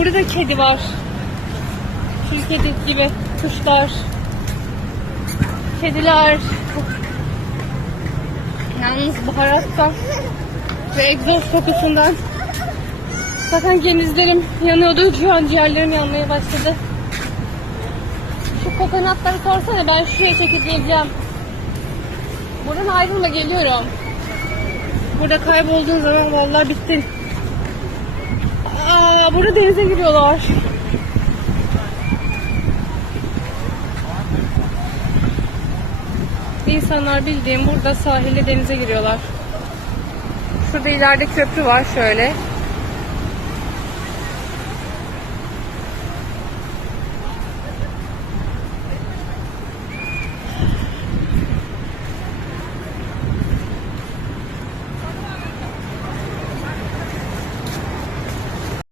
Burada kedi var. Fil kedi gibi kuşlar. Kediler. Yalnız baharattan ve egzoz kokusundan zaten genizlerim yanıyordu. Şu an ciğerlerim yanmaya başladı. Şu kokonatları sorsana ben şuraya çekip geleceğim. Buradan ayrılma geliyorum. Burada kaybolduğun zaman vallahi bittin. Burada denize giriyorlar. İnsanlar bildiğim burada sahilde denize giriyorlar. Şurada ileride köprü var şöyle.